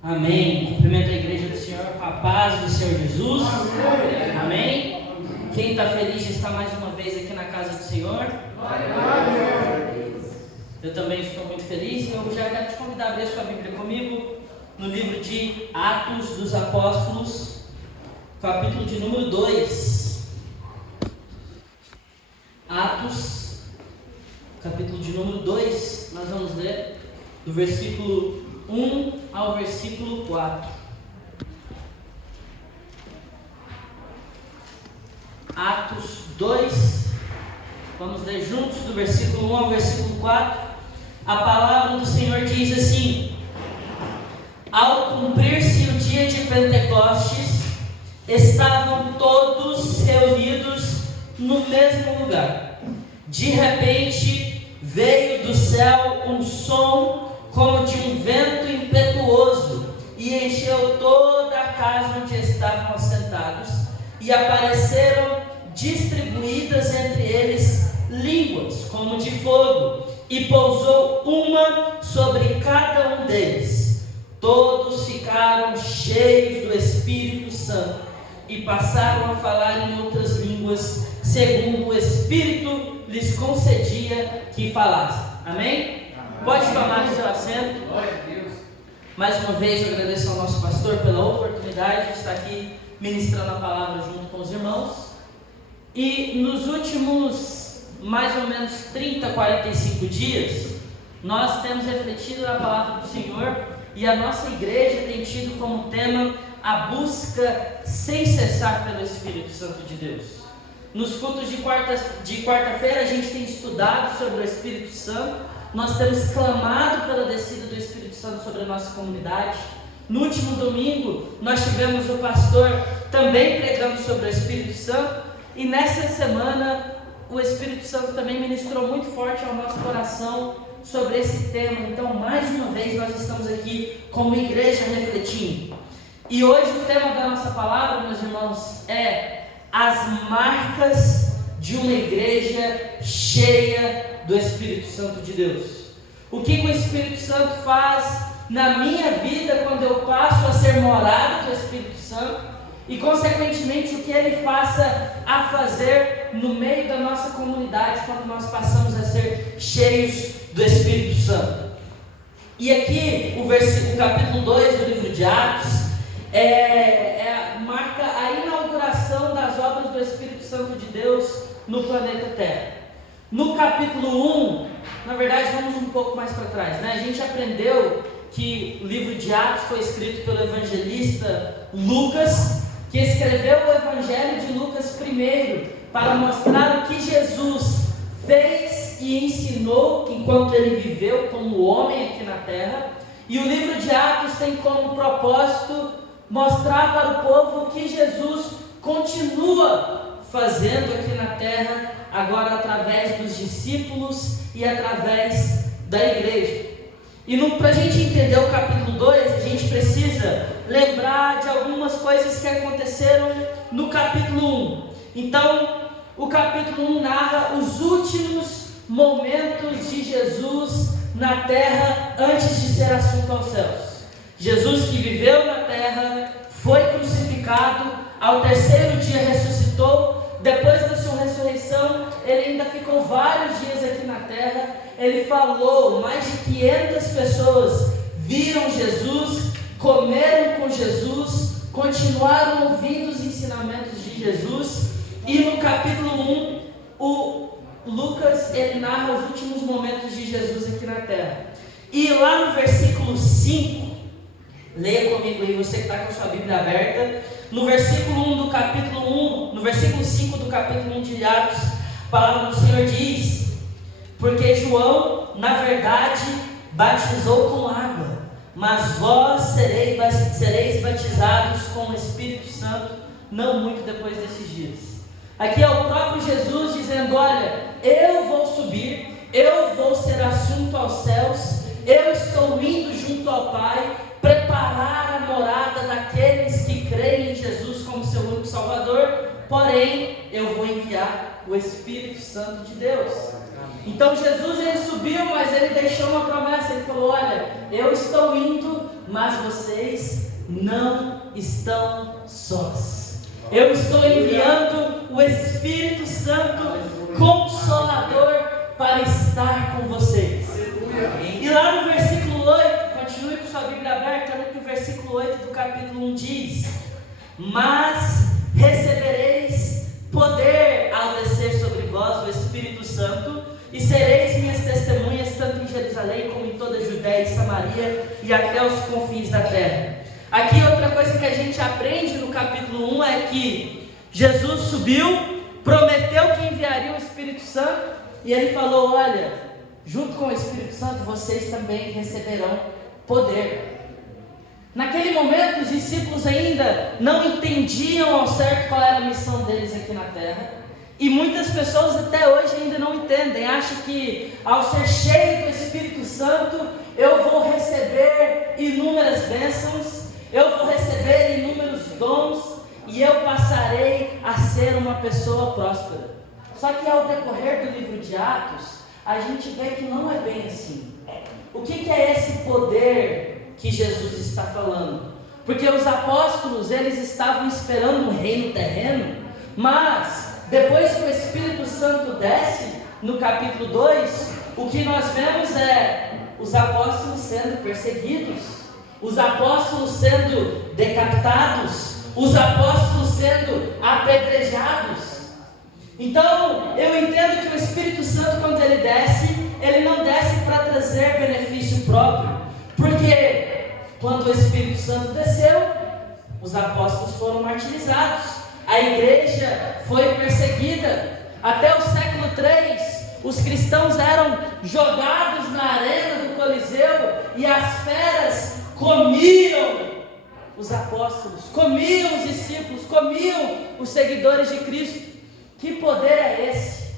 Amém. Cumprimento a igreja do Senhor com a paz do Senhor Jesus. Amém. Amém. Quem está feliz de estar mais uma vez aqui na casa do Senhor? Eu também estou muito feliz e eu já quero te convidar a abrir a sua Bíblia comigo no livro de Atos dos Apóstolos, capítulo de número 2. Atos, capítulo de número 2, nós vamos ler do versículo 1 ao versículo 4. Atos 2, vamos ler juntos do versículo 1 ao versículo 4. A palavra do Senhor diz assim: Ao cumprir-se o dia de Pentecostes, estavam todos reunidos no mesmo lugar. De repente veio do céu um som como de um vento impetuoso, e encheu toda a casa onde estavam assentados, e apareceram distribuídas entre eles línguas como de fogo, e pousou uma sobre cada um deles. Todos ficaram cheios do Espírito Santo e passaram a falar em outras línguas, segundo o Espírito lhes concedia que falassem. Amém? Pode tomar o seu assento. Mais uma vez eu agradeço ao nosso pastor pela oportunidade de estar aqui ministrando a palavra junto com os irmãos. E nos últimos mais ou menos 30, 45 dias, nós temos refletido na palavra do Senhor, e a nossa igreja tem tido como tema a busca sem cessar pelo Espírito Santo de Deus. Nos cultos de quarta-feira a gente tem estudado sobre o Espírito Santo. Nós temos clamado pela descida do Espírito Santo sobre a nossa comunidade. No último domingo, nós tivemos o pastor também pregando sobre o Espírito Santo. E nessa semana, o Espírito Santo também ministrou muito forte ao nosso coração sobre esse tema. Então, mais uma vez, nós estamos aqui como igreja refletindo. E hoje o tema da nossa palavra, meus irmãos, é as marcas de uma igreja cheia do Espírito Santo de Deus. O que o Espírito Santo faz na minha vida quando eu passo a ser morada do Espírito Santo, e consequentemente o que ele faça a fazer no meio da nossa comunidade quando nós passamos a ser cheios do Espírito Santo. E aqui o capítulo 2 do livro de Atos marca a inauguração das obras do Espírito Santo de Deus no planeta Terra. No capítulo 1, na verdade vamos um pouco mais para trás, né? A gente aprendeu que o livro de Atos foi escrito pelo evangelista Lucas, que escreveu o evangelho de Lucas primeiro para mostrar o que Jesus fez e ensinou enquanto ele viveu como homem aqui na terra. E o livro de Atos tem como propósito mostrar para o povo o que Jesus continua fazendo aqui na terra, agora através dos discípulos e através da igreja. E para a gente entender o capítulo 2, a gente precisa lembrar de algumas coisas que aconteceram no capítulo 1. Então, o capítulo 1 narra os últimos momentos de Jesus na terra antes de ser assunto aos céus. Jesus, que viveu na terra, foi crucificado, ao terceiro dia ressuscitou. Depois da sua ressurreição, ele ainda ficou vários dias aqui na terra. Ele falou, mais de 500 pessoas viram Jesus, comeram com Jesus, continuaram ouvindo os ensinamentos de Jesus. E no capítulo 1, o Lucas, ele narra os últimos momentos de Jesus aqui na terra. E lá no versículo 5, leia comigo aí, você que está com a sua Bíblia aberta. No versículo 1 do capítulo 1, no versículo 5 do capítulo 1 de Atos, a palavra do Senhor diz: Porque João, na verdade, batizou com água, mas vós sereis batizados com o Espírito Santo, não muito depois desses dias. Aqui é o próprio Jesus dizendo: olha, eu vou subir, eu vou ser assunto aos céus, eu estou indo junto ao Pai, preparar a morada daqueles que creem em Jesus como seu único Salvador, porém, eu vou enviar o Espírito Santo de Deus. Então Jesus, ele subiu, mas ele deixou uma promessa, ele falou: olha, eu estou indo, mas vocês não estão sós. Eu estou enviando o Espírito Santo Consolador para estar com vocês. E lá no versículo 8, continue com sua Bíblia aberta, olha que o versículo 8 do capítulo 1 diz: mas recebereis poder ao descer sobre vós o Espírito Santo, e sereis minhas testemunhas tanto em Jerusalém como em toda a Judéia e Samaria e até os confins da terra. Aqui outra coisa que a gente aprende no capítulo 1 é que Jesus subiu, prometeu que enviaria o Espírito Santo, e ele falou: olha, junto com o Espírito Santo vocês também receberão poder. Naquele momento os discípulos ainda não entendiam ao certo qual era a missão deles aqui na terra, e muitas pessoas até hoje ainda não entendem, acham que ao ser cheio do Espírito Santo eu vou receber inúmeras bênçãos, eu vou receber inúmeros dons e eu passarei a ser uma pessoa próspera. Só que ao decorrer do livro de Atos, a gente vê que não é bem assim. O que é esse poder que Jesus está falando? Porque os apóstolos, eles estavam esperando um reino terreno, mas depois que o Espírito Santo desce, no capítulo 2, o que nós vemos é os apóstolos sendo perseguidos, os apóstolos sendo decapitados, os apóstolos sendo apedrejados. Então, eu entendo que o Espírito Santo, quando ele não desce para trazer benefício próprio, porque quando o Espírito Santo desceu, os apóstolos foram martirizados, a igreja foi perseguida. Até o século 3, os cristãos eram jogados na arena do Coliseu e as feras comiam os apóstolos, comiam os discípulos, comiam os seguidores de Cristo. Que poder é esse?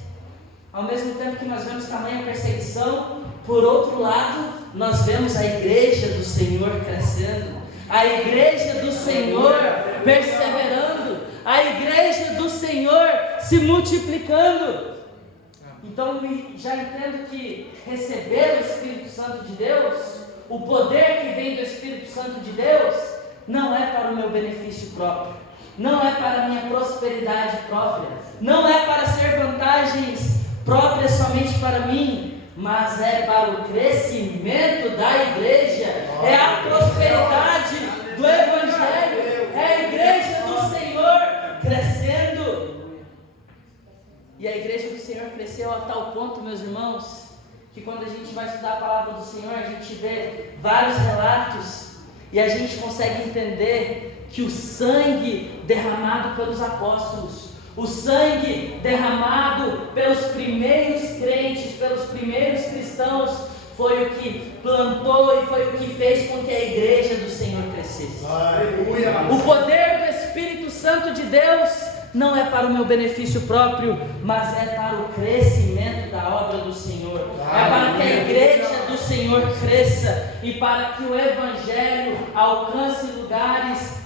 Ao mesmo tempo que nós vemos tamanha perseguição, por outro lado, nós vemos a igreja do Senhor crescendo, a igreja do Senhor perseverando, a igreja do Senhor se multiplicando. Então já entendo que receber o Espírito Santo de Deus, o poder que vem do Espírito Santo de Deus, não é para o meu benefício próprio, não é para a minha prosperidade própria, não é para ser vantagens próprias somente para mim, mas é para o crescimento da igreja, é a prosperidade do Evangelho, é a igreja do Senhor crescendo. E a igreja do Senhor cresceu a tal ponto, meus irmãos, que quando a gente vai estudar a palavra do Senhor, a gente vê vários relatos e a gente consegue entender que o sangue derramado pelos apóstolos, o sangue derramado pelos primeiros crentes, pelos primeiros cristãos, foi o que plantou e foi o que fez com que a igreja do Senhor crescesse. Aleluia. O poder do Espírito Santo de Deus não é para o meu benefício próprio, mas é para o crescimento da obra do Senhor. É para que a igreja do Senhor cresça e para que o Evangelho alcance lugares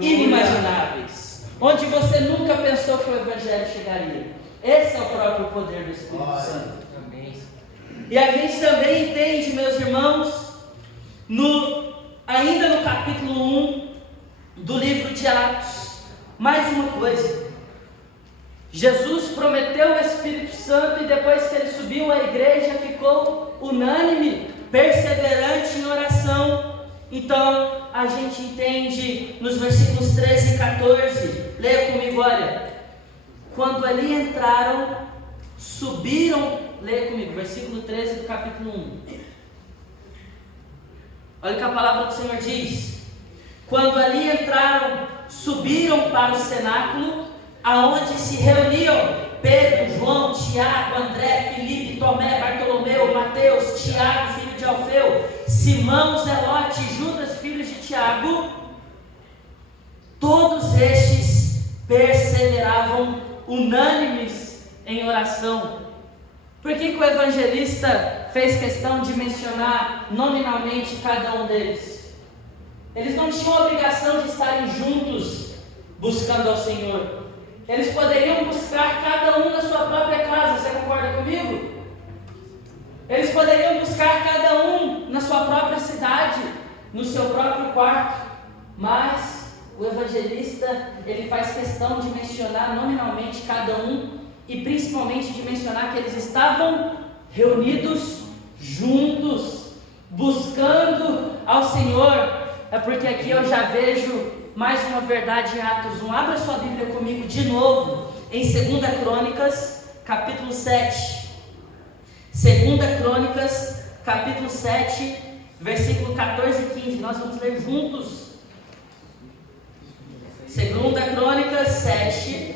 inimagináveis, onde você nunca pensou que o Evangelho chegaria. Esse é o próprio poder do Espírito Santo. E a gente também entende, meus irmãos, ainda no capítulo 1 do livro de Atos, mais uma coisa. Jesus prometeu o Espírito Santo e depois que ele subiu, a igreja ficou unânime, perseverante em oração. Então a gente entende nos versículos 13 e 14, leia comigo, olha: quando ali entraram, subiram, leia comigo, versículo 13 do capítulo 1. Olha o que a palavra do Senhor diz: quando ali entraram, subiram para o cenáculo, aonde se reuniam Pedro, João, Tiago, André, Filipe, Tomé, Bartolomeu, Mateus, Tiago, filho de Alfeu, Simão, Zelote, Judas, filhos de Tiago. Todos estes perseveravam unânimes em oração. Por que o evangelista fez questão de mencionar nominalmente cada um deles? Eles não tinham a obrigação de estarem juntos buscando ao Senhor. Eles poderiam buscar cada um na sua própria casa, você concorda comigo? Eles poderiam buscar cada um na sua própria cidade, no seu próprio quarto. mas o evangelista, ele faz questão de mencionar nominalmente cada um, e principalmente de mencionar que eles estavam reunidos juntos, buscando ao Senhor. É porque aqui eu já vejo mais uma verdade em Atos 1. Abra sua Bíblia comigo de novo, em 2 Crônicas, capítulo 7. 2 Crônicas, capítulo 7, versículo 14 e 15. Nós vamos ler juntos. 2 Crônicas 7,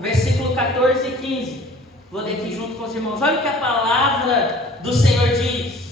versículo 14 e 15. Vou ler aqui junto com os irmãos. Olha o que a palavra do Senhor diz.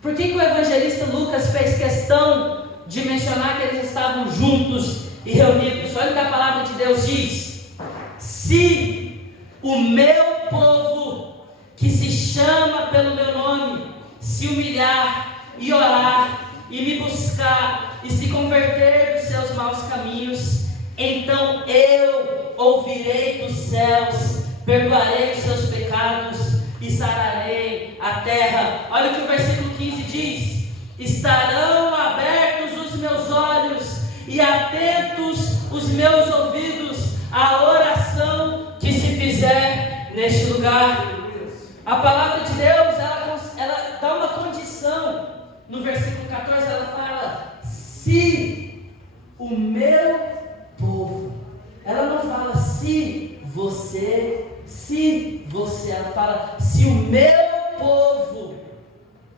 Por que o evangelista Lucas fez questão de mencionar que eles estavam juntos e reunidos? Olha o que a palavra de Deus diz. Se o meu povo, que se chama pelo meu nome, se humilhar e orar e me buscar e se converter dos seus maus caminhos, então eu ouvirei dos céus, perdoarei os seus pecados e sararei a terra. Olha o que o versículo 15 diz: estarão abertos os meus olhos e atentos os meus ouvidos à oração que se fizer neste lugar. A palavra de Deus, ela dá uma condição. No versículo 14 ela fala: se o meu povo. Ela não fala se você, ela fala se o meu povo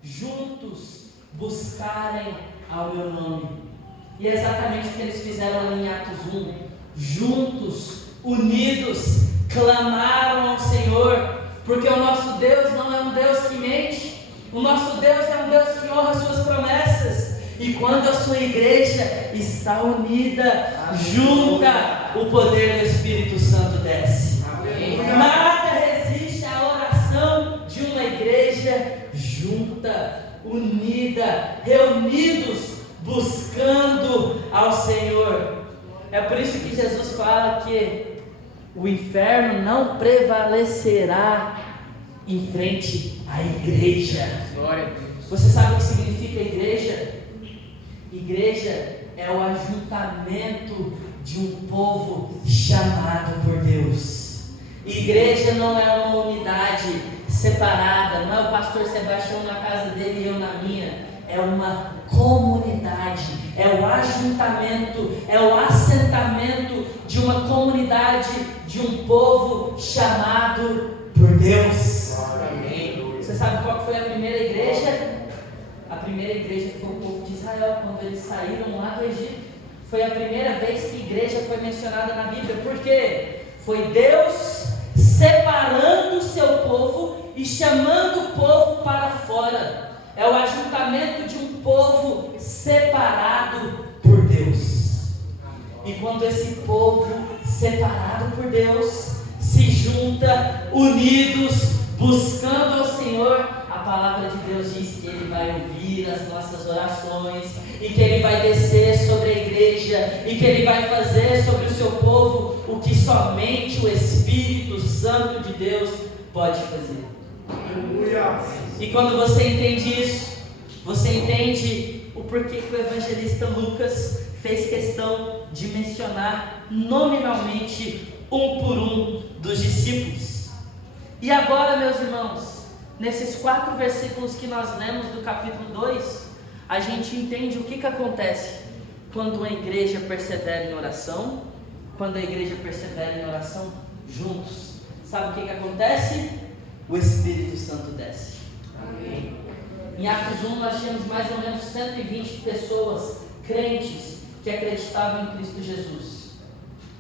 juntos buscarem ao meu nome. E é exatamente o que eles fizeram ali em Atos 1. Juntos, unidos, clamaram ao Senhor, porque o nosso Deus não é um Deus que mente, o nosso Deus é um Deus que honra as suas promessas. E quando a sua igreja está unida, junta, o poder do Espírito Santo desce. Amém. Nada resiste à oração de uma igreja junta, unida, reunidos, buscando ao Senhor. É por isso que Jesus fala que o inferno não prevalecerá em frente à igreja. Glória a Deus. Você sabe o que significa igreja? Igreja é o ajuntamento de um povo chamado por Deus. Igreja não é uma unidade separada, não é o pastor Sebastião na casa dele e eu na minha. É uma comunidade, é o ajuntamento, é o assentamento de uma comunidade, de um povo chamado por Deus. Amém. Você sabe qual foi a primeira igreja? A primeira igreja foi o povo de Israel, quando eles saíram lá do Egito. Foi a primeira vez que a igreja foi mencionada na Bíblia. Por quê? Foi Deus separando o seu povo e chamando o povo para fora. É o ajuntamento de um povo separado por Deus. E quando esse povo separado por Deus se junta, unidos, buscando ao Senhor, a palavra de Deus diz que Ele vai ouvir as nossas orações, e que Ele vai descer sobre a igreja, e que Ele vai fazer sobre o seu povo o que somente o Espírito Santo de Deus pode fazer. E quando você entende isso, você entende o porquê que o evangelista Lucas fez questão de mencionar nominalmente um por um dos discípulos. E agora, meus irmãos, nesses 4 versículos que nós lemos do capítulo 2, a gente entende o que acontece quando uma igreja persevera em oração, quando a igreja persevera em oração juntos. Sabe o que acontece? O Espírito Santo desce. Amém. Em Atos 1 nós tínhamos mais ou menos 120 pessoas crentes que acreditavam em Cristo Jesus.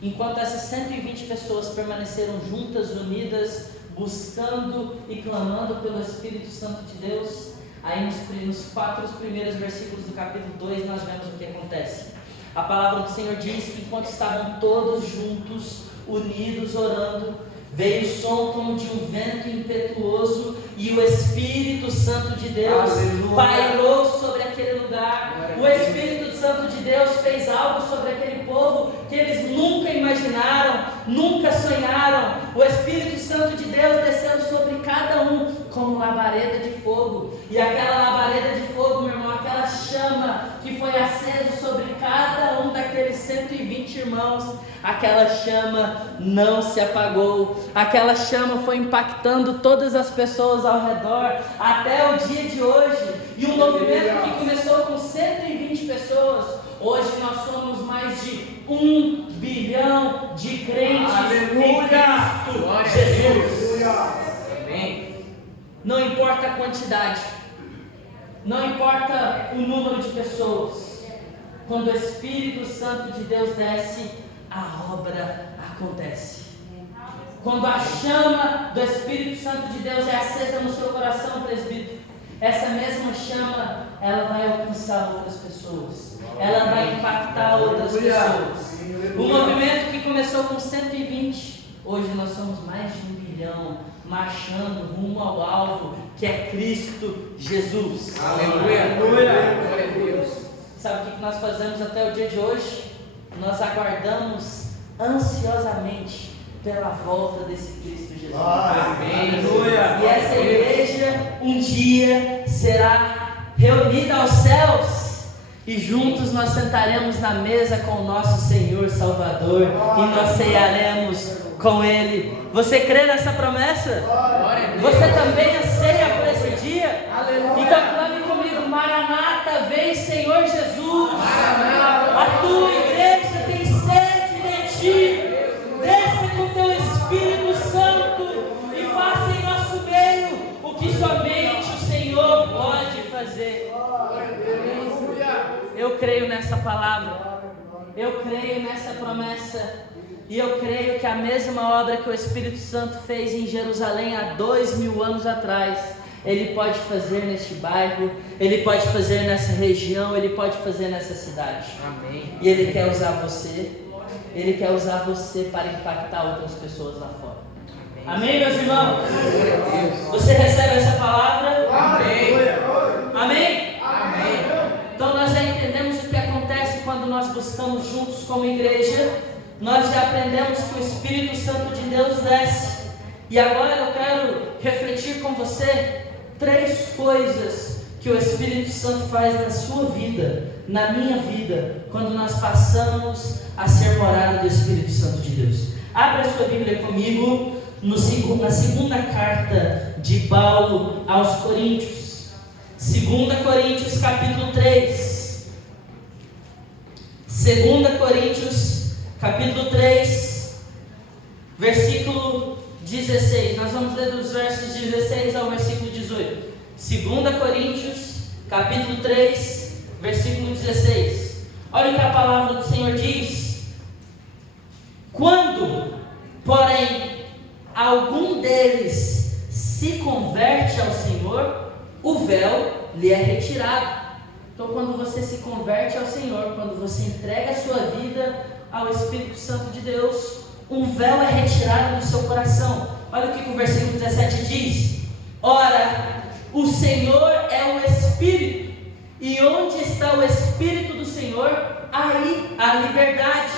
Enquanto essas 120 pessoas permaneceram juntas, unidas, buscando e clamando pelo Espírito Santo de Deus, aí nos 4 primeiros versículos do capítulo 2 nós vemos o que acontece. A palavra do Senhor diz que enquanto estavam todos juntos, unidos, orando, veio o som como de um vento impetuoso e o Espírito Santo de Deus pairou sobre aquele lugar. O Espírito Santo de Deus fez algo sobre aquele povo que eles nunca imaginaram, nunca sonharam. O Espírito Santo de Deus desceu sobre cada um como labareda de fogo. E aquela labareda de fogo, meu irmão, aquela chama que foi acesa sobre cada um daqueles 120 irmãos, aquela chama não se apagou, aquela chama foi impactando todas as pessoas ao redor, até o dia de hoje, e um movimento que começou com 120 pessoas, hoje nós somos mais de 1 bilhão de crentes em Cristo Jesus. Amém. Não importa a quantidade, não importa o número de pessoas, quando o Espírito Santo de Deus desce, a obra acontece. Quando a chama do Espírito Santo de Deus é acesa no seu coração, presbítero, essa mesma chama, ela vai alcançar outras pessoas, ela vai impactar outras pessoas. O movimento que começou com 120, hoje nós somos mais de 1 bilhão, marchando rumo ao alvo, que é Cristo Jesus. Aleluia. Glória a Deus. Sabe o que nós fazemos até o dia de hoje? Nós aguardamos ansiosamente pela volta desse Cristo Jesus. Amém. E essa igreja um dia será reunida aos céus, e juntos nós sentaremos na mesa com o nosso Senhor Salvador, e nós cearemos com Ele. Você crê nessa promessa? Você também anseia por esse dia? Então clame comigo: Maranata, vem Senhor Jesus. A tua igreja tem sede de ti. Desce com teu Espírito Santo e faça em nosso meio o que somente o Senhor pode fazer. Eu creio nessa palavra, eu creio nessa promessa, e eu creio que a mesma obra que o Espírito Santo fez em Jerusalém há 2000 anos atrás, Ele pode fazer neste bairro, Ele pode fazer nessa região, Ele pode fazer nessa cidade. Amém. E Ele quer usar você, Ele quer usar você para impactar outras pessoas lá fora. Amém, meus irmãos? Você recebe essa palavra? Amém. Amém? Amém. Então nós já entendemos o que acontece quando nós buscamos juntos como igreja. Nós já aprendemos que o Espírito Santo de Deus desce. E agora eu quero refletir com você 3 coisas que o Espírito Santo faz na sua vida, na minha vida, quando nós passamos a ser morada do Espírito Santo de Deus. Abra a sua Bíblia comigo na segunda carta de Paulo aos Coríntios. 2 Coríntios capítulo 3. 2 Coríntios capítulo 3, versículo 16. Nós vamos ler dos versos 16 ao versículo 18. 2 Coríntios capítulo 3, versículo 16. Olha o que a palavra do Senhor diz: quando, porém, algum deles se converte ao Senhor, o véu lhe é retirado. Então, quando você se converte ao Senhor, quando você entrega a sua vida ao Espírito Santo de Deus, um véu é retirado do seu coração. Olha o que o versículo 17 diz: ora, o Senhor é o Espírito, e onde está o Espírito do Senhor, aí há liberdade.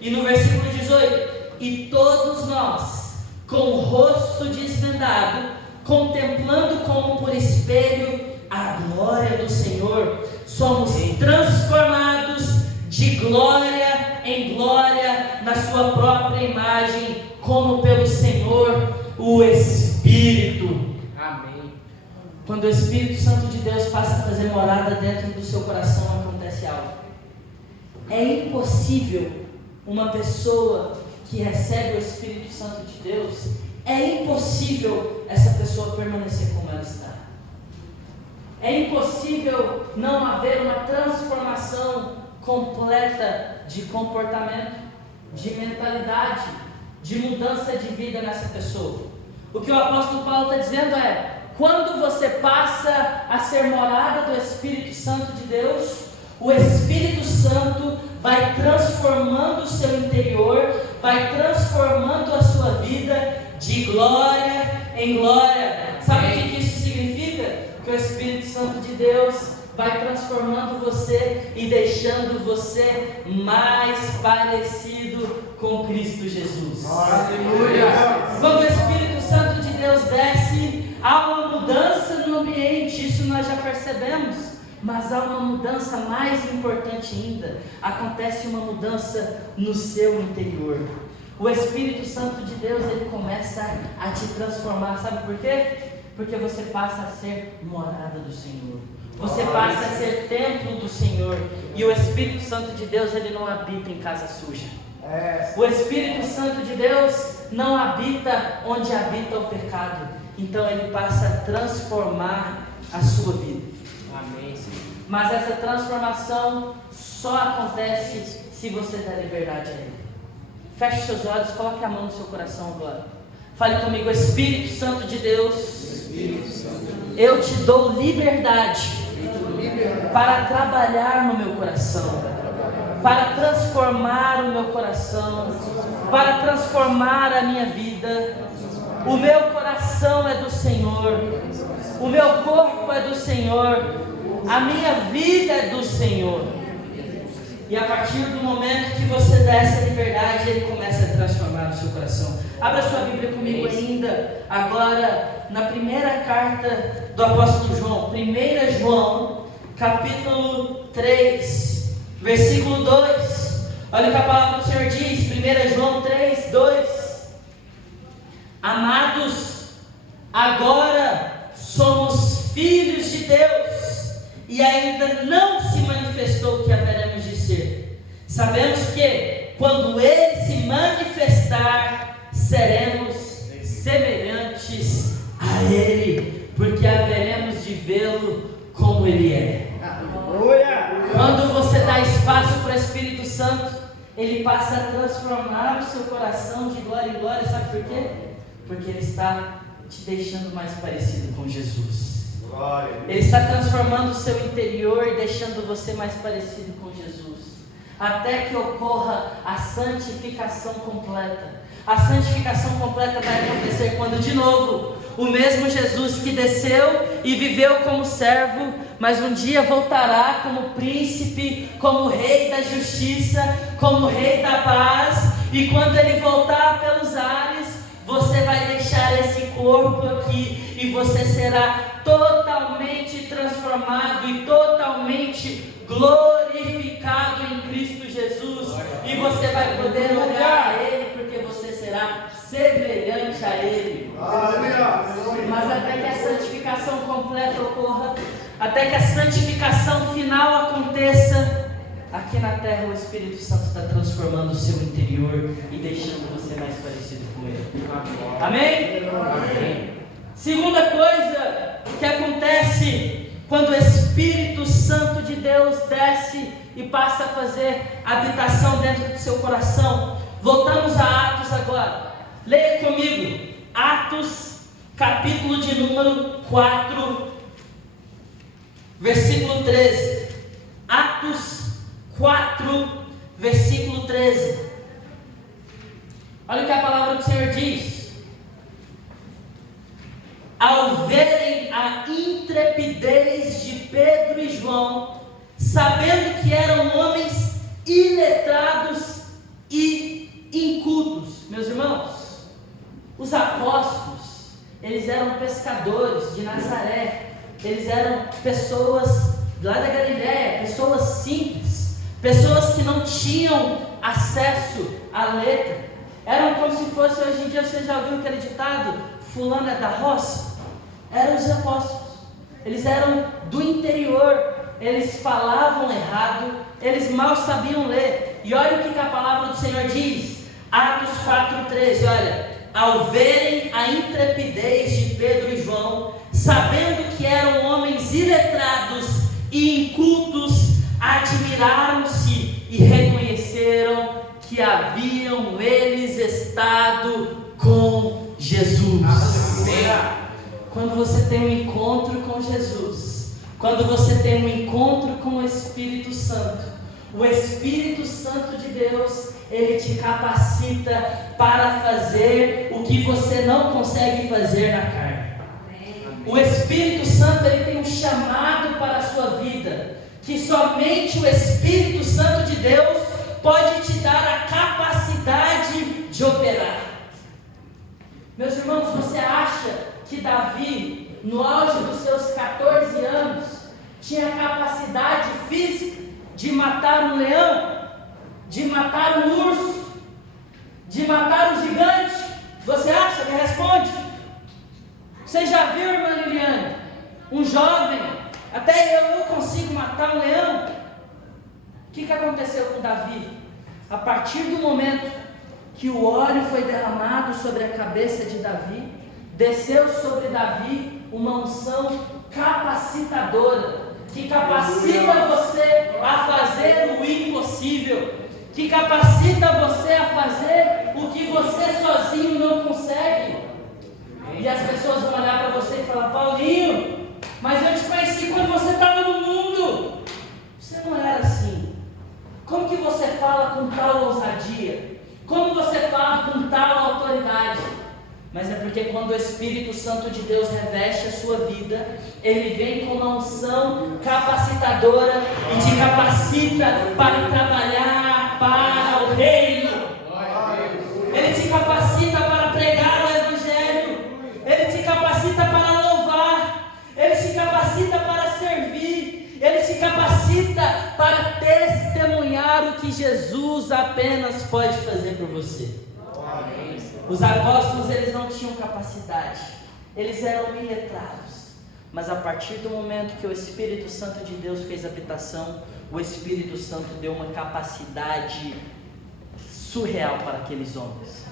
E no versículo 18: e todos nós, com o rosto desvendado, contemplando como por espelho a glória do Senhor, somos transformados de glória em glória na sua própria imagem, como pelo Senhor, o Espírito. Amém. Quando o Espírito Santo de Deus passa a fazer morada dentro do seu coração, acontece algo. É impossível uma pessoa que recebe o Espírito Santo de Deus, é impossível essa pessoa permanecer como ela está. É impossível não haver uma transformação completa de comportamento, de mentalidade, de mudança de vida nessa pessoa. O que o apóstolo Paulo está dizendo é: quando você passa a ser morada do Espírito Santo de Deus, o Espírito Santo vai transformando o seu interior, vai transformando a sua vida de glória em glória. Sabe o que isso significa? Que o Espírito Santo de Deus vai transformando você e deixando você mais parecido com Cristo Jesus. Aleluia. Quando o Espírito Santo de Deus desce, há uma mudança no ambiente, isso nós já percebemos. Mas há uma mudança mais importante ainda. Acontece uma mudança no seu interior. O Espírito Santo de Deus, ele começa a te transformar. Sabe por quê? Porque você passa a ser morada do Senhor. Você passa a ser templo do Senhor. E o Espírito Santo de Deus, ele não habita em casa suja. O Espírito Santo de Deus não habita onde habita o pecado. Então ele passa a transformar a sua vida. Amém, Senhor. Mas essa transformação só acontece se você der liberdade a Ele. Feche seus olhos, coloque a mão no seu coração agora. Fale comigo: Espírito Santo de Deus, eu te dou liberdade para trabalhar no meu coração, para transformar o meu coração, para transformar a minha vida. O meu coração é do Senhor, o meu corpo é do Senhor, a minha vida é do Senhor. E a partir do momento que você dá essa liberdade, Ele começa a transformar o seu coração. Abra sua Bíblia comigo ainda, agora na primeira carta do apóstolo João, 1 João, capítulo 3, versículo 2. Olha o que a palavra do Senhor diz, 1 João 3, 2. Amados, agora somos filhos de Deus, e ainda não se manifestou o que haveremos de ser. Sabemos que, quando Ele se manifestar, seremos semelhantes a Ele, porque haveremos de vê-lo como Ele é. Quando você dá espaço para o Espírito Santo, Ele passa a transformar o seu coração de glória em glória. Sabe por quê? Porque Ele está te deixando mais parecido com Jesus. Ele está transformando o seu interior e deixando você mais parecido com Jesus, até que ocorra a santificação completa. A santificação completa vai acontecer quando, de novo, o mesmo Jesus que desceu e viveu como servo, mas um dia voltará como príncipe, como rei da justiça, como rei da paz. E quando Ele voltar pelos ares, você vai deixar esse corpo aqui e você será totalmente transformado e totalmente glorificado em Cristo Jesus. E você vai poder olhar a Ele, porque você será semelhante a Ele. Mas até que a santificação completa ocorra, até que a santificação final aconteça, aqui na terra o Espírito Santo está transformando o seu interior e deixando você mais parecido com Ele. Amém? Amém. Segunda coisa que acontece quando o Espírito Santo de Deus desce e passa a fazer habitação dentro do seu coração. Voltamos a Atos agora. Leia comigo Atos, capítulo de número 4, versículo 13. Atos 4, versículo 13. Olha o que a palavra do Senhor diz. Ao verem a intrepidez de Pedro e João, sabendo que eram homens iletrados e incultos. Meus irmãos, os apóstolos, eles eram pescadores de Nazaré, eles eram pessoas lá da Galiléia, pessoas simples, pessoas que não tinham acesso à letra, eram como se fosse, hoje em dia você já ouviu aquele ditado, fulano é da roça? Eram os apóstolos, eles eram do interior, eles falavam errado, eles mal sabiam ler. E olha o que a palavra do Senhor diz, Atos 4,13, olha: ao verem a intrepidez de Pedro e João, sabendo que eram homens iletrados e incultos, admiraram-se e reconheceram que haviam eles estado com Jesus. Quando você tem um encontro com Jesus, quando você tem um encontro com o Espírito Santo, o Espírito Santo de Deus, Ele te capacita para fazer o que você não consegue fazer na carne. O Espírito Santo, Ele tem um chamado para a sua vida, que somente o Espírito Santo de Deus pode te dar a capacidade de operar. Meus irmãos, você acha que Davi, no auge dos seus 14 anos, tinha capacidade física de matar um leão, de matar um urso, de matar um gigante? Você acha? Me responde. Você já viu, irmã Liliane, um jovem, até eu consigo matar um leão? O que aconteceu com Davi? A partir do momento que o óleo foi derramado sobre a cabeça de Davi, desceu sobre Davi uma unção capacitadora, que capacita você a fazer o impossível, que capacita você a fazer o que você sozinho não consegue. E as pessoas vão olhar para você e falar: Paulinho, mas eu te conheci quando você estava no mundo, você não era assim. Como que você fala com tal ousadia? Como você fala com tal autoridade? Mas é porque quando o Espírito Santo de Deus reveste a sua vida, Ele vem com uma unção capacitadora e te capacita para trabalhar para o reino. Ele te capacita para pregar o Evangelho. Ele te capacita para louvar. Ele te capacita para servir. Ele te capacita para testemunhar o que Jesus apenas pode fazer por você. Os apóstolos, eles não tinham capacidade, eles eram iletrados, mas a partir do momento que o Espírito Santo de Deus fez habitação, o Espírito Santo deu uma capacidade surreal para aqueles homens.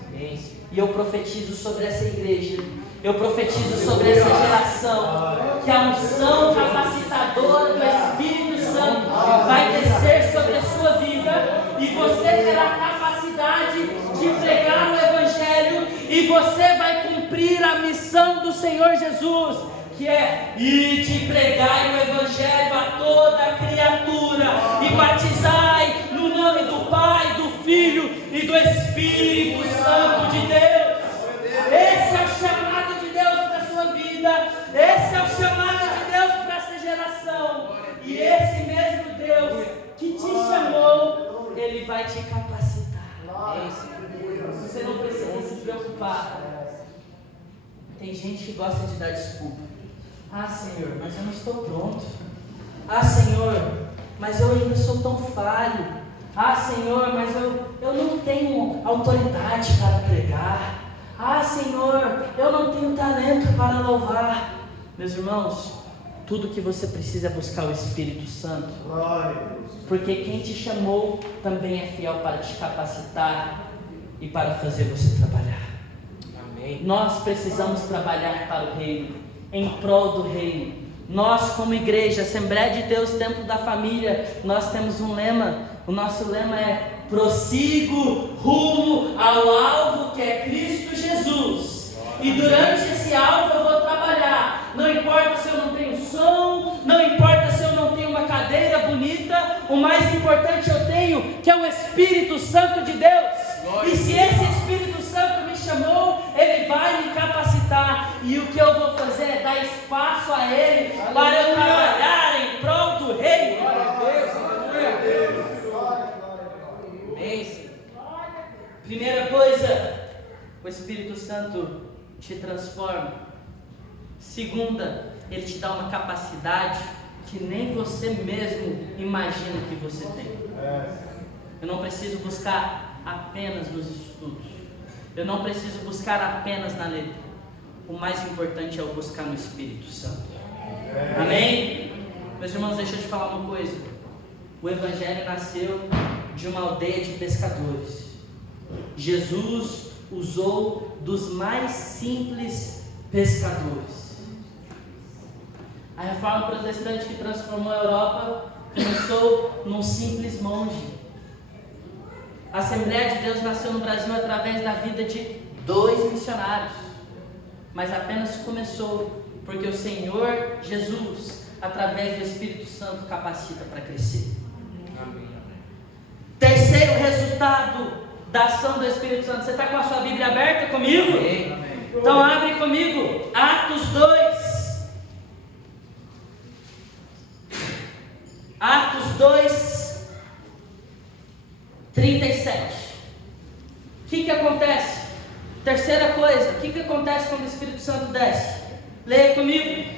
E eu profetizo sobre essa igreja, eu profetizo sobre essa geração, que a unção capacitadora do Espírito Santo vai descer sobre a sua vida, e você terá capacidade de pregar o Evangelho, e você vai cumprir a missão do Senhor Jesus, que é: ide pregai o Evangelho a toda criatura, e batizai no nome do Pai, do Filho e do Espírito Santo de Deus. Esse é o chamado de Deus para a sua vida, esse é o chamado de Deus para essa geração, e esse mesmo Deus que te chamou, Ele vai te capacitar. Você não precisa se preocupar. Tem gente que gosta de dar desculpa. Ah, Senhor, mas eu não estou pronto. Ah, Senhor, mas eu ainda sou tão falho. Ah, Senhor, mas eu não tenho autoridade para pregar. Ah, Senhor, eu não tenho talento para louvar. Meus irmãos, tudo que você precisa é buscar o Espírito Santo. Porque quem te chamou também é fiel para te capacitar e para fazer você trabalhar. Amém. Nós precisamos trabalhar para o reino, em prol do reino. Nós, como igreja, Assembleia de Deus, Templo da Família, nós temos um lema. O nosso lema é: prossigo rumo ao alvo que é Cristo Jesus. E durante esse alvo eu vou trabalhar. Não importa se eu não tenho som, não importa se eu não tenho uma cadeira bonita, o mais importante eu tenho, que é o Espírito Santo de Deus. E se esse Espírito Santo me chamou, Ele vai me capacitar, e o que eu vou fazer é dar espaço a Ele para eu trabalhar em prol do reino. Primeira coisa, o Espírito Santo te transforma. Segunda, Ele te dá uma capacidade que nem você mesmo imagina que você tem. Eu não preciso buscar apenas nos estudos, eu não preciso buscar apenas na letra. O mais importante é eu buscar no Espírito Santo. Amém? Meus irmãos, deixa eu te falar uma coisa. O Evangelho nasceu de uma aldeia de pescadores. Jesus usou dos mais simples pescadores. A reforma protestante que transformou a Europa começou num simples monge. A Assembleia de Deus nasceu no Brasil através da vida de 2 missionários, mas apenas começou porque o Senhor Jesus, através do Espírito Santo, capacita para crescer. Amém. Terceiro resultado da ação do Espírito Santo. Você está com a sua Bíblia aberta comigo? Amém. Então abre comigo, Atos 2. Atos 2, 37. O que acontece? Terceira coisa, o que acontece quando o Espírito Santo desce? Leia comigo.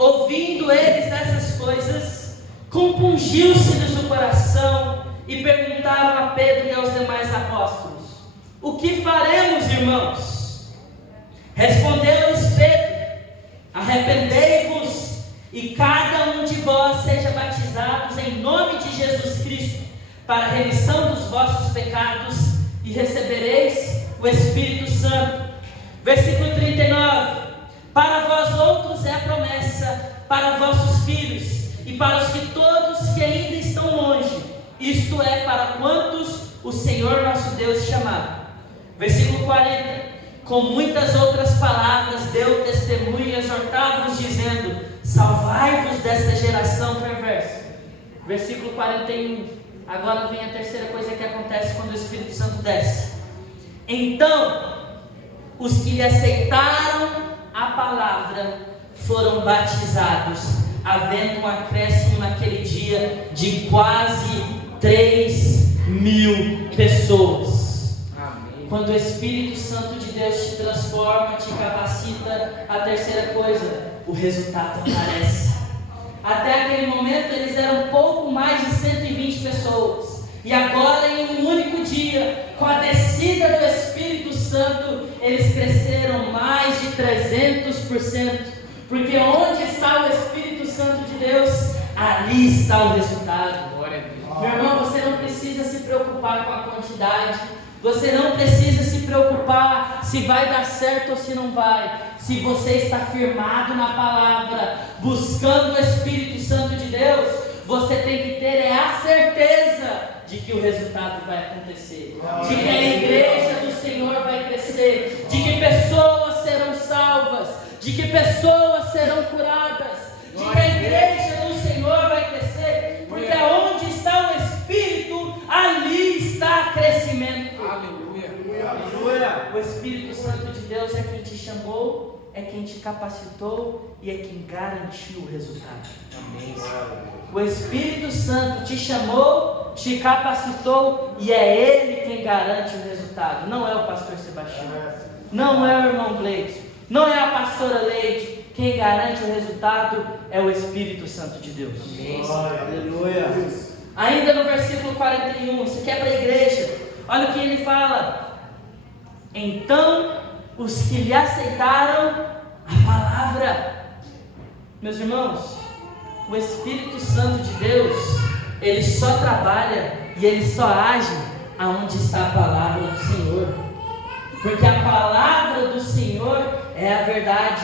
Ouvindo eles essas coisas, compungiu-se-lhes o coração e perguntaram a Pedro e aos demais apóstolos: o que faremos, irmãos? Respondeu-lhes Pedro: arrependei-vos e cada um de vós seja batizados em nome de Jesus Cristo para a remissão dos vossos pecados e recebereis o Espírito Santo. Versículo 39: para vós outros é a promessa, para vossos filhos e para os que todos que ainda estão longe, isto é, para quantos o Senhor nosso Deus chamar. Versículo 40: com muitas outras palavras deu testemunho e exortava-os dizendo: salvai-vos desta geração perversa. Versículo 41: agora vem a terceira coisa que acontece quando o Espírito Santo desce. Então os que lhe aceitaram a palavra foram batizados, havendo um acréscimo naquele dia de quase 3.000 pessoas. Amém. Quando o Espírito Santo de Deus te transforma, te capacita, a terceira coisa, o resultado aparece. Até aquele momento eles eram pouco mais de 120 pessoas, e agora em um único dia, com a descida do Espírito Santo, eles cresceram mais de 300%, porque onde está o Espírito Santo de Deus, ali está o resultado. Glória a Deus. Meu irmão, você não precisa se preocupar com a quantidade, você não precisa se preocupar se vai dar certo ou se não vai. Se você está firmado na palavra, buscando o Espírito Santo de Deus, você tem que ter a certeza de que o resultado vai acontecer, de que a igreja do Senhor vai crescer, de que pessoas serão salvas, de que pessoas serão curadas, de que a igreja do Senhor vai crescer, porque onde está o Espírito, ali está crescimento. Aleluia. O Espírito Santo de Deus é quem te chamou, é quem te capacitou e é quem garantiu o resultado. Amém. O Espírito Santo te chamou, te capacitou e é Ele quem garante o resultado. Não é o pastor Sebastião, não é o irmão Gleison, não é a pastora Leide. Quem garante o resultado é o Espírito Santo de Deus. Amém. Aleluia. Ainda no versículo 41, isso aqui é para a igreja. Olha o que ele fala: então os que lhe aceitaram a palavra. Meus irmãos, o Espírito Santo de Deus, ele só trabalha e ele só age aonde está a palavra do Senhor, porque a palavra do Senhor é a verdade.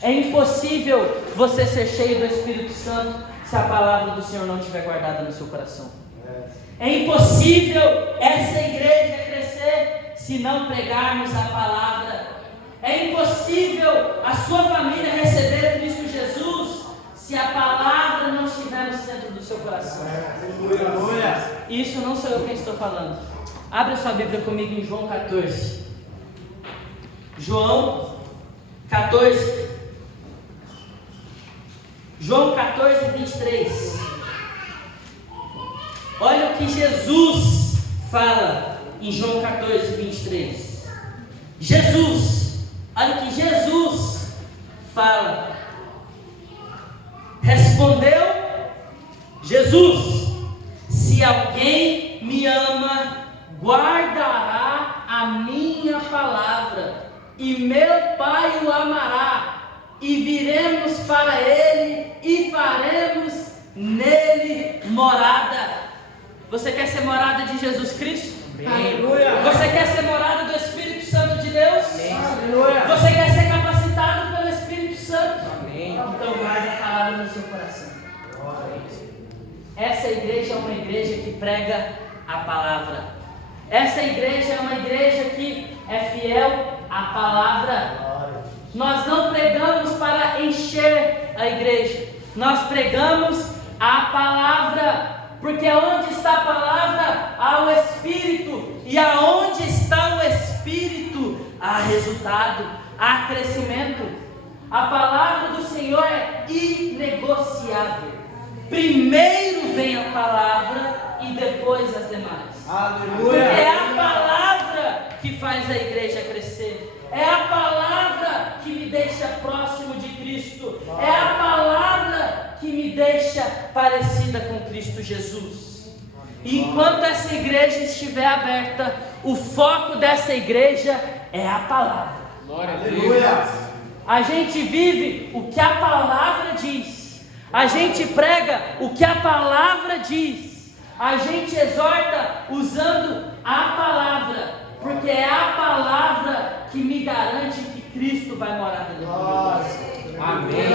É impossível você ser cheio do Espírito Santo se a palavra do Senhor não estiver guardada no seu coração. É impossível essa igreja crescer se não pregarmos a palavra. É impossível a sua família receber Cristo Jesus se a palavra não estiver no centro do seu coração. Isso não sou eu quem estou falando. Abra sua Bíblia comigo em João 14. João 14. João 14, 23. Olha o que Jesus fala em João 14, 23. Jesus, olha o que Jesus fala. Respondeu Jesus: se alguém me ama, guardará a minha palavra, e meu Pai o amará, e viremos para ele e faremos nele morada. Você quer ser morada de Jesus Cristo? Aleluia. Você quer ser morada do Espírito Santo de Deus? Aleluia. Você quer ser capacitado pelo Espírito Santo? Amém. Então guarde a palavra no seu coração. Essa igreja é uma igreja que prega a palavra. Essa igreja é uma igreja que é fiel à palavra. Nós não pregamos para encher a igreja, nós pregamos a palavra, porque onde está a palavra, há o Espírito, e aonde está o Espírito, há resultado, há crescimento. A palavra do Senhor é inegociável. Primeiro vem a palavra e depois as demais. Porque é a palavra que faz a igreja crescer. É a palavra que me deixa próximo de Cristo. Cristo. É a palavra que me deixa parecida com Cristo Jesus. E enquanto essa igreja estiver aberta, o foco dessa igreja é a palavra. Glória a Deus. A gente vive o que a palavra diz. A gente prega o que a palavra diz. A gente exorta usando a palavra, porque é a palavra que me garante que Cristo vai morar dentro de nós. Amém.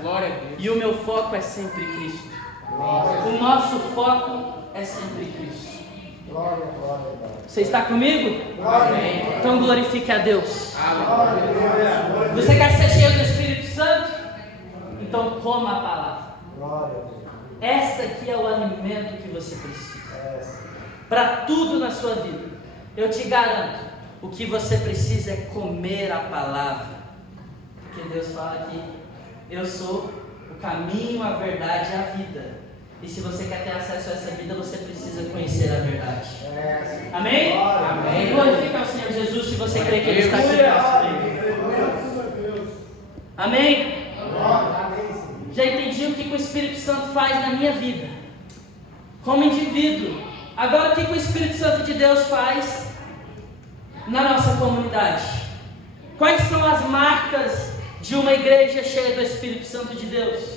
Glória a Deus. E o meu foco é sempre Cristo. O nosso foco é sempre Cristo. Você está comigo? Amém. Então glorifique a Deus. Aleluia. Você quer ser cheio do Espírito Santo? Então coma a palavra. Essa aqui é o alimento que você precisa. Para tudo na sua vida. Eu te garanto, o que você precisa é comer a palavra. Porque Deus fala que eu sou o caminho, a verdade e a vida. E se você quer ter acesso a essa vida, você precisa conhecer a verdade. Amém? Amém. Glorifica ao Senhor Jesus se você crê que Ele está aqui. Amém? Já entendi o que o Espírito Santo faz na minha vida, como indivíduo. Agora, o que o Espírito Santo de Deus faz na nossa comunidade? Quais são as marcas de uma igreja cheia do Espírito Santo de Deus?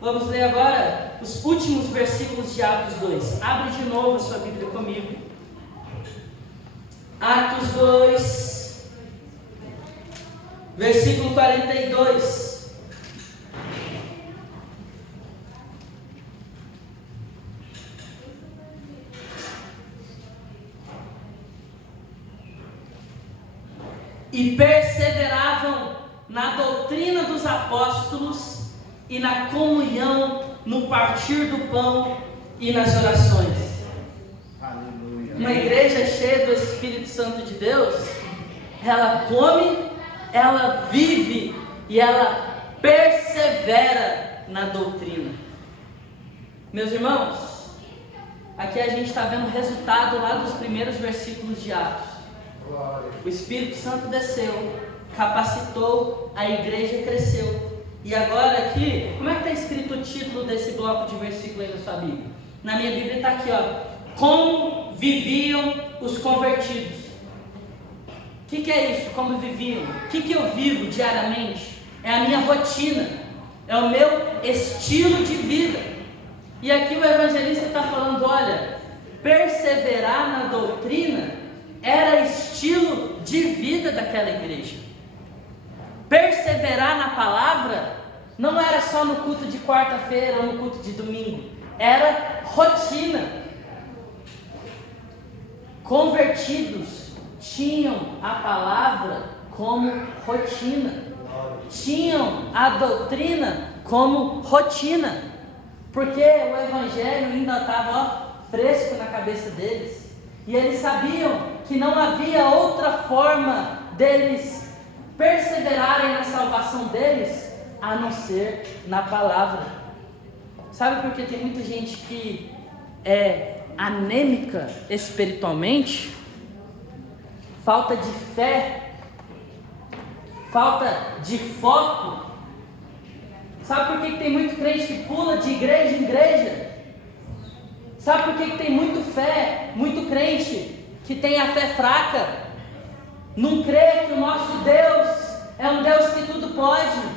Vamos ler agora os últimos versículos de Atos 2. Abre de novo a sua Bíblia comigo. Atos 2, versículo 42. E perseveravam na doutrina dos apóstolos e na comunhão, no partir do pão e nas orações. Aleluia. Uma igreja cheia do Espírito Santo de Deus, ela come, ela vive e ela persevera na doutrina. Meus irmãos, aqui a gente está vendo o resultado lá dos primeiros versículos de Atos. O Espírito Santo desceu, capacitou, a igreja cresceu. E agora aqui, como é que está escrito o título desse bloco de versículo aí na sua Bíblia? Na minha Bíblia está aqui, ó. Como viviam os convertidos. O que é isso? Como viviam? O que eu vivo diariamente? É a minha rotina, é o meu estilo de vida. E aqui o evangelista está falando, olha, perseverar na doutrina era estilo de vida daquela igreja. Perseverar na palavra não era só no culto de quarta-feira ou no culto de domingo, era rotina. Convertidos tinham a palavra como rotina, tinham a doutrina como rotina, porque o evangelho ainda estava fresco na cabeça deles. E eles sabiam que não havia outra forma deles perseverarem na salvação deles, a não ser na palavra. Sabe por que tem muita gente que é anêmica espiritualmente? Falta de fé, falta de foco. Sabe por que tem muito crente que pula de igreja em igreja? Sabe por que tem muito crente que tem a fé fraca? Não crê que o nosso Deus é um Deus que tudo pode.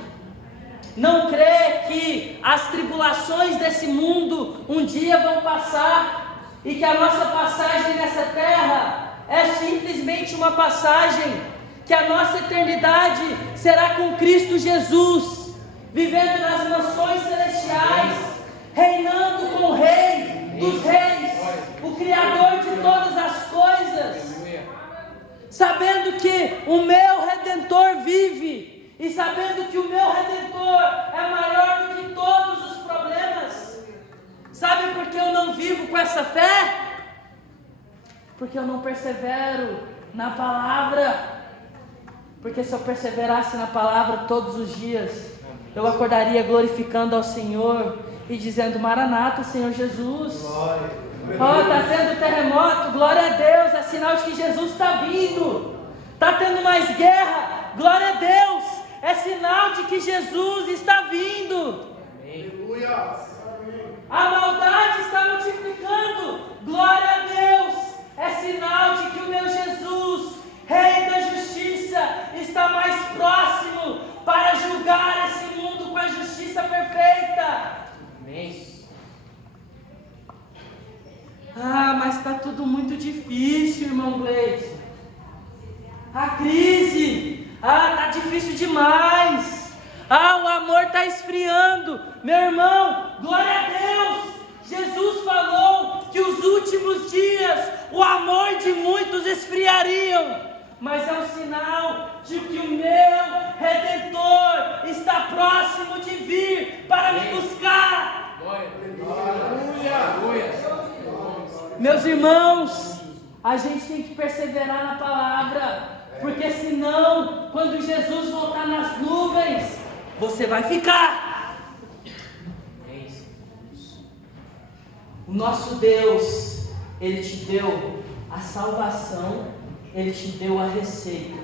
Não crê que as tribulações desse mundo um dia vão passar e que a nossa passagem nessa terra é simplesmente uma passagem, que a nossa eternidade será com Cristo Jesus, vivendo nas mansões celestiais, reinando com o Rei dos reis, o Criador de todas as coisas, sabendo que o meu Redentor vive, e sabendo que o meu Redentor é maior do que todos os problemas. Sabe por que eu não vivo com essa fé? Porque eu não persevero na palavra. Porque se eu perseverasse na palavra todos os dias, eu acordaria glorificando ao Senhor e dizendo: Maranata, Senhor Jesus. Está sendo terremoto, glória a Deus, é sinal de que Jesus está vindo. Está tendo mais guerra, glória a Deus, é sinal de que Jesus está vindo. Aleluia. A maldade está multiplicando. Glória a Deus. É sinal de que o meu Jesus, Rei da Justiça, está mais próximo para julgar esse mundo com a justiça perfeita. Amém. Ah, mas está tudo muito difícil, irmão Gleison. A crise, está difícil demais. O amor está esfriando. Meu irmão, glória a Deus. Jesus falou que os últimos dias o amor de muitos esfriariam. Mas é um sinal de que o meu Redentor está próximo de vir para me buscar. Aleluia. Meus irmãos, a gente tem que perseverar na palavra, porque senão, quando Jesus voltar nas nuvens, você vai ficar. O nosso Deus, Ele te deu a salvação, Ele te deu a receita.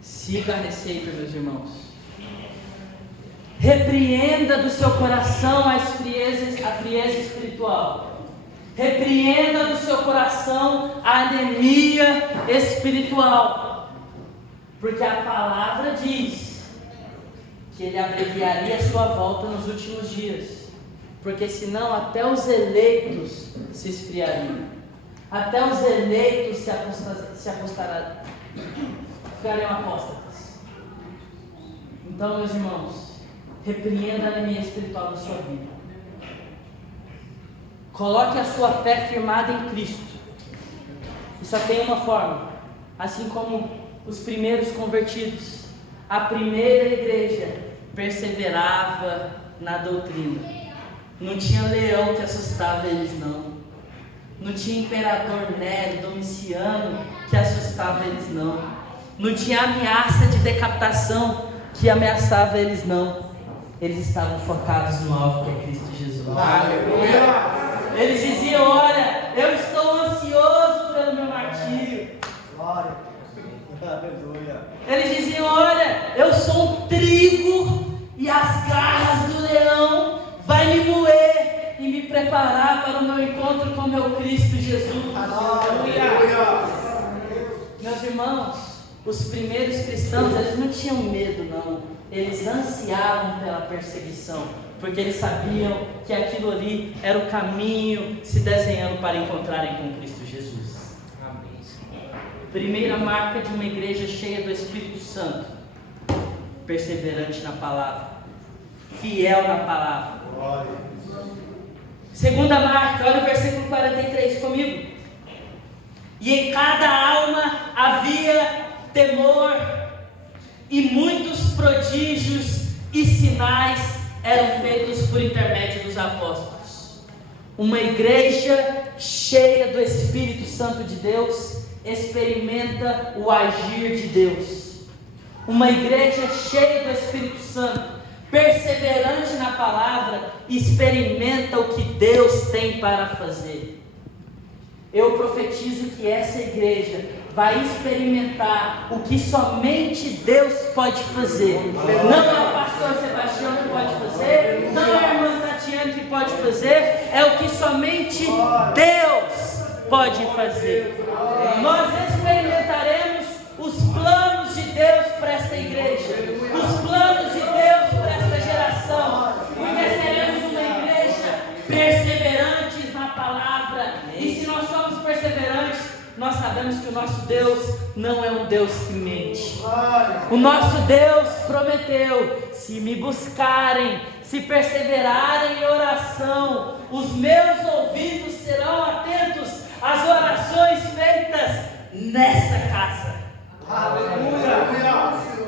Siga a receita, meus irmãos. Repreenda do seu coração a frieza espiritual. Repreenda do seu coração a anemia espiritual. Porque a palavra diz que Ele abreviaria a sua volta nos últimos dias. Porque senão até os eleitos se esfriariam. Até os eleitos ficariam apóstatas. Então, meus irmãos, repreenda a anemia espiritual da sua vida. Coloque a sua fé firmada em Cristo. E só tem uma forma. Assim como os primeiros convertidos, a primeira igreja perseverava na doutrina. Não tinha leão que assustava eles, não. Não tinha imperador Nero, Domiciano que assustava eles, não. Não tinha ameaça de decapitação que ameaçava eles, não. Eles estavam focados no alvo que é Cristo Jesus. Aleluia. Eles diziam: olha, eu estou ansioso pelo meu martírio. Glória. Aleluia. Eles diziam: olha, eu sou um trigo e as garras do leão vai me moer e me preparar para o meu encontro com meu Cristo Jesus. Aleluia. Meus irmãos, os primeiros cristãos, eles não tinham medo, não. Eles ansiavam pela perseguição, porque eles sabiam que aquilo ali era o caminho se desenhando para encontrarem com Cristo Jesus. Amém. Primeira marca de uma igreja cheia do Espírito Santo: perseverante na palavra, fiel na palavra. Glória. Segunda marca, olha o versículo 43 comigo. E em cada alma havia temor, e muitos prodígios e sinais eram feitos por intermédio dos apóstolos. Uma igreja cheia do Espírito Santo de Deus experimenta o agir de Deus. Uma igreja cheia do Espírito Santo, perseverante na palavra, experimenta o que Deus tem para fazer. Eu profetizo que essa igreja vai experimentar o que somente Deus pode fazer. Não é o pastor Sebastião que pode fazer, não é a irmã Tatiana que pode fazer, é o que somente Deus pode fazer. Nós experimentaremos os planos de Deus para esta igreja, os planos de Deus para esta geração, porque seremos uma igreja perseverantes na palavra. E se nós somos perseverantes, nós sabemos que o nosso Deus não é um Deus que mente. O nosso Deus prometeu: se me buscarem, se perseverarem em oração, os meus ouvidos serão atentos às orações feitas nesta casa. Aleluia.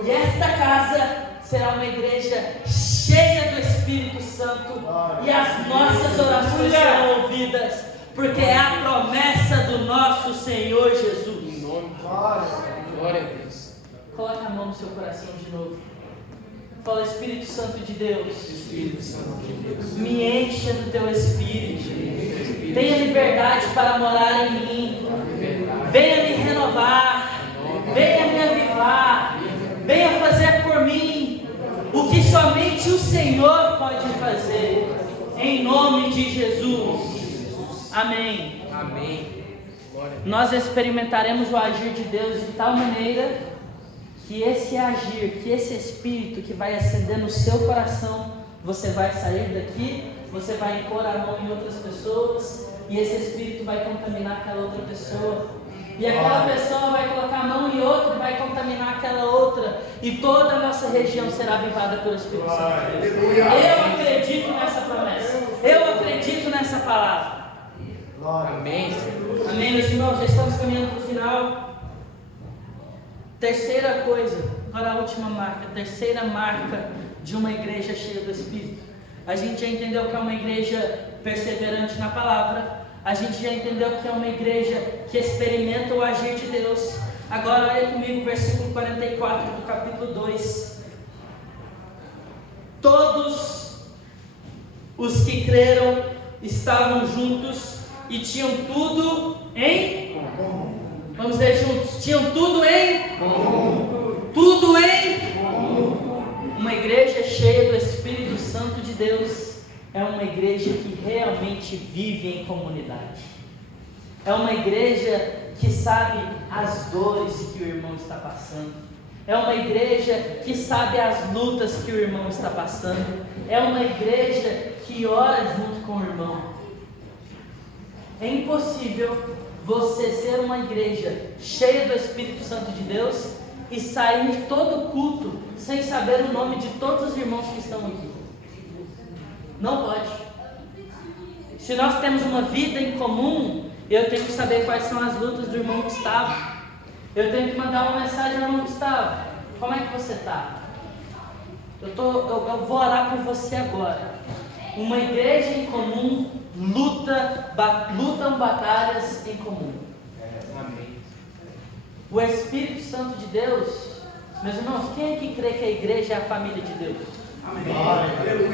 E esta casa será uma igreja cheia do Espírito Santo, e as nossas orações serão ouvidas, porque é a promessa do nosso Senhor Jesus. Em nome de Jesus. Glória a Deus. Coloca a mão no seu coração de novo. Fala: Espírito Santo de Deus, Espírito Santo de Deus. me encha do teu Espírito. Tenha liberdade para morar em mim. Venha me renovar. Venha me avivar. venha fazer por mim o que somente o Senhor pode fazer, em nome de Jesus. Amém. Amém. Glória a Deus. Nós experimentaremos o agir de Deus de tal maneira que esse agir, que esse Espírito que vai acender no seu coração, você vai sair daqui, você vai impor a mão em outras pessoas, e esse Espírito vai contaminar aquela outra pessoa, e aquela pessoa vai colocar a mão em outra e vai contaminar aquela outra, e toda a nossa região será avivada pelo Espírito Santo de Deus. Eu acredito nessa promessa, eu acredito nessa palavra. Amém, Senhor. Amém, meus irmãos, já estamos caminhando para o final. Terceira coisa, agora a última marca, a terceira marca de uma igreja cheia do Espírito. A gente já entendeu que é uma igreja perseverante na palavra, a gente já entendeu que é uma igreja que experimenta o agir de Deus. Agora olha comigo o versículo 44 do capítulo 2. Todos os que creram estavam juntos e tinham tudo em comum. Vamos ler juntos. Tinham tudo em comum. Tudo em comum. Uma igreja cheia do Espírito Santo de Deus é uma igreja que realmente vive em comunidade. É uma igreja que sabe as dores que o irmão está passando. É uma igreja que sabe as lutas que o irmão está passando. É uma igreja que ora junto com o irmão. É impossível você ser uma igreja cheia do Espírito Santo de Deus e sair todo culto sem saber o nome de todos os irmãos que estão aqui. Não pode. Se nós temos uma vida em comum, eu tenho que saber quais são as lutas do irmão Gustavo. Eu tenho que mandar uma mensagem ao irmão Gustavo. Como é que você está? Eu vou orar por você agora. Uma igreja em comum lutam batalhas em comum. Amém. O Espírito Santo de Deus, meus irmãos, quem aqui crê que a igreja é a família de Deus? Amém.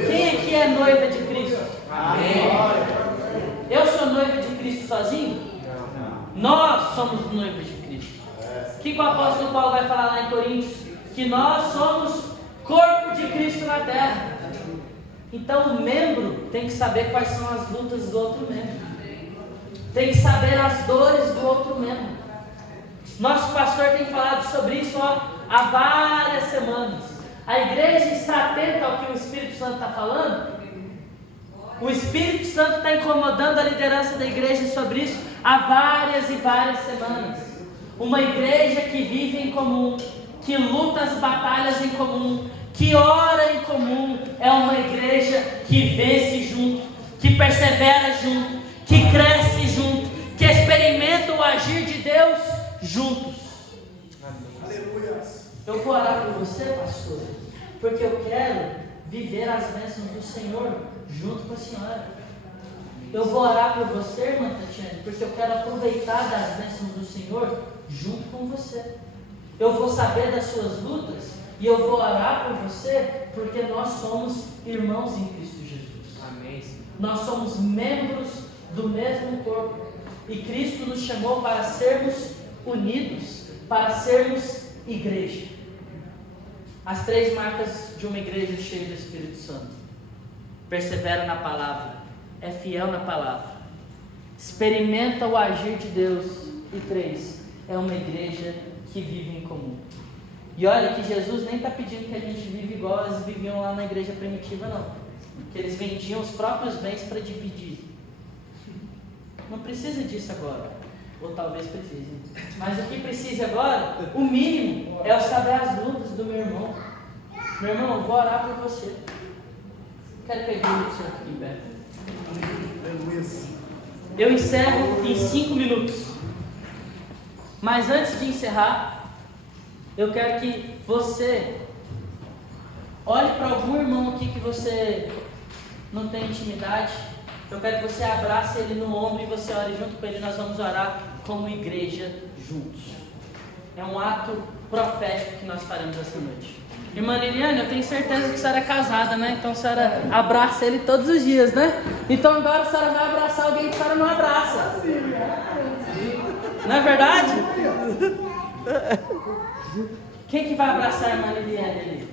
Quem aqui é noiva de Cristo? Amém. Eu sou noiva de Cristo sozinho? Nós somos noivos de Cristo. O que o apóstolo Paulo vai falar lá em Coríntios? Que nós somos corpo de Cristo na terra. Então o membro tem que saber quais são as lutas do outro membro. Tem que saber as dores do outro membro. Nosso pastor tem falado sobre isso há várias semanas. A igreja está atenta ao que o Espírito Santo está falando? O Espírito Santo está incomodando a liderança da igreja sobre isso há várias e várias semanas. Uma igreja que vive em comum, que luta as batalhas em comum, que ora em comum, é uma igreja que vence junto, que persevera junto, que cresce junto, que experimenta o agir de Deus juntos. Aleluia. Eu vou orar por você, pastor, porque eu quero viver as bênçãos do Senhor junto com a senhora. Eu vou orar por você, irmã Tatiane, porque eu quero aproveitar das bênçãos do Senhor junto com você. Eu vou saber das suas lutas e eu vou orar por você, porque nós somos irmãos em Cristo Jesus. Amém. Nós somos membros do mesmo corpo. E Cristo nos chamou para sermos unidos, para sermos igreja. As três marcas de uma igreja cheia do Espírito Santo: persevera na palavra, é fiel na palavra, experimenta o agir de Deus. E 3, é uma igreja que vive em comum. E olha que Jesus nem está pedindo que a gente viva igual eles viviam lá na igreja primitiva, não. Que eles vendiam os próprios bens para dividir. Não precisa disso agora. Ou talvez precise. Mas o que precisa agora, o mínimo, é eu saber as lutas do meu irmão. Meu irmão, eu vou orar por você. Quero que a igreja do Senhor fique em pé. Eu encerro em 5 minutos. Mas antes de encerrar, eu quero que você olhe para algum irmão aqui que você não tem intimidade. Eu quero que você abrace ele no ombro e você ore junto com ele. Nós vamos orar como igreja juntos. É um ato profético que nós faremos essa noite. Irmã Liliane, eu tenho certeza que a senhora é casada, né? Então a senhora abraça ele todos os dias, né? Então agora a senhora vai abraçar alguém que a senhora não abraça. Não é verdade? Quem que vai abraçar a irmã Liliane ali?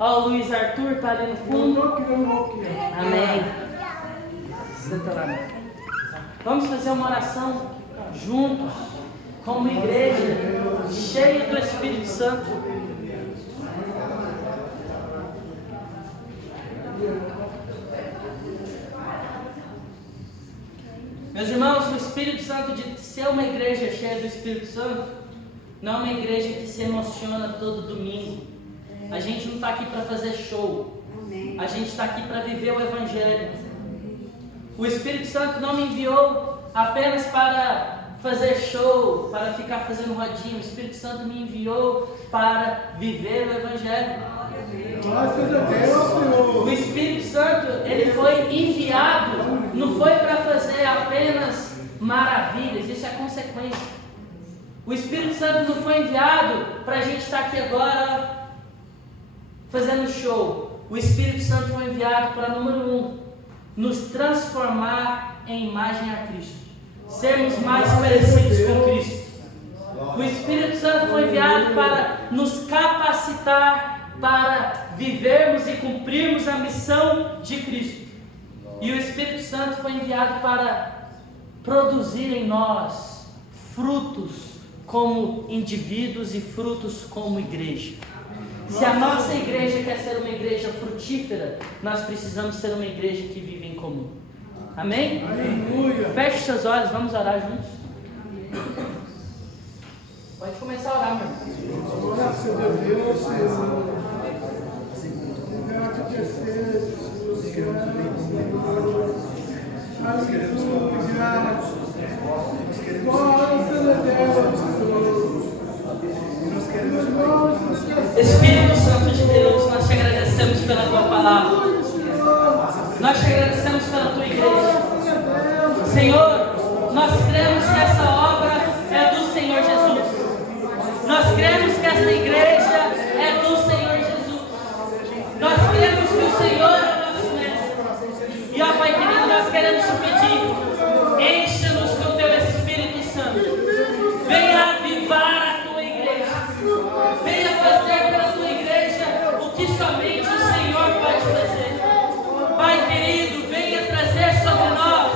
Ó, o Luiz Arthur está ali no fundo. Amém. Senta lá, meu filho. Vamos fazer uma oração juntos, como igreja, cheia do Espírito Santo. Meus irmãos, o Espírito Santo, de ser uma igreja cheia do Espírito Santo, não é uma igreja que se emociona todo domingo. A gente não está aqui para fazer show. A gente está aqui para viver o Evangelho. O Espírito Santo não me enviou apenas para fazer show, para ficar fazendo rodinha. O Espírito Santo me enviou para viver o Evangelho. O Espírito Santo, ele foi enviado, não foi para fazer apenas maravilhas, isso é consequência. O Espírito Santo não foi enviado para a gente estar aqui agora fazendo show. O Espírito Santo foi enviado para, número 1, nos transformar em imagem a Cristo, sermos mais parecidos com Cristo. O Espírito Santo foi enviado para nos capacitar para vivermos e cumprirmos a missão de Cristo. E o Espírito Santo foi enviado para produzir em nós frutos como indivíduos e frutos como igreja. Se a nossa igreja quer ser uma igreja frutífera, nós precisamos ser uma igreja que vive em comum. Amém? Aleluia. Feche seus olhos, vamos orar juntos. Pode começar a orar, meu irmão. Graças a Deus, Senhor. Nós queremos convidar. Espírito Santo de Deus, nós te agradecemos pela tua palavra. Nós te agradecemos pela tua igreja. Senhor, nós cremos que essa obra é do Senhor Jesus. Nós cremos que essa igreja é do Senhor Jesus. Nós cremos que o Senhor é o nosso mestre. E ó Pai querido, nós queremos te pedir, encha-nos com o teu Espírito Santo. Venha avivar a tua igreja. Venha fazer pela tua igreja o que somente o Senhor pode fazer. Pai querido, venha trazer sobre nós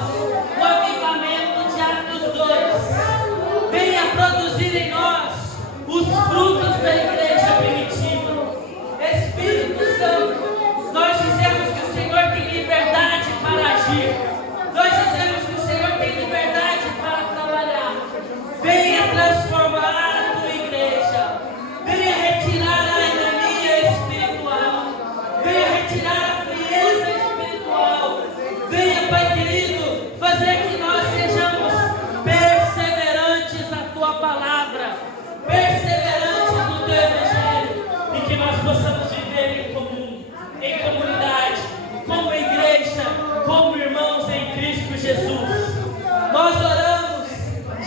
o avivamento de Atos 2. Venha produzir em nós os frutos da igreja primitiva. Espírito Santo, nós dizemos que o Senhor tem liberdade para agir. Nós dizemos que o Senhor tem liberdade para trabalhar. Venha transformar a tua igreja. Venha retirar a anemia espiritual. Venha retirar a frieza espiritual. Venha, Pai querido, fazer que nós sejamos perseverantes na tua palavra, perseverantes no teu evangelho, e que nós possamos viver em comum, em comunidade, como igreja, como irmãos em Cristo Jesus. Nós oramos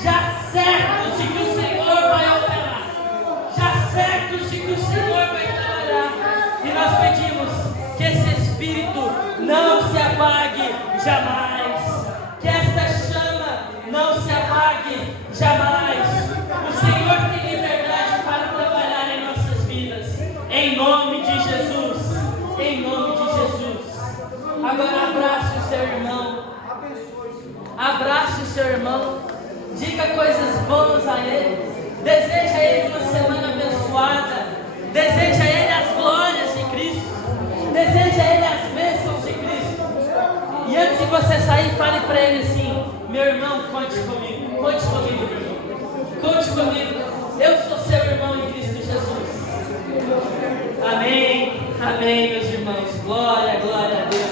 já certos de que o Senhor vai operar, já certos de que o Senhor vai trabalhar, e nós pedimos que esse Espírito não se apague jamais, que esta chama não se apague jamais. O Senhor tem liberdade para trabalhar em nossas vidas, em nome de Jesus, em nome de Jesus. Agora abrace o seu irmão, abrace o seu irmão, diga coisas boas a ele, deseja a ele uma semana abençoada, deseja a ele as glórias de Cristo, deseja a ele as bênçãos de Cristo. E antes de você sair, fale para ele assim: meu irmão, conte comigo, meu irmão, conte comigo, eu sou seu irmão em Cristo Jesus. Amém, amém, meus irmãos, glória, glória a Deus.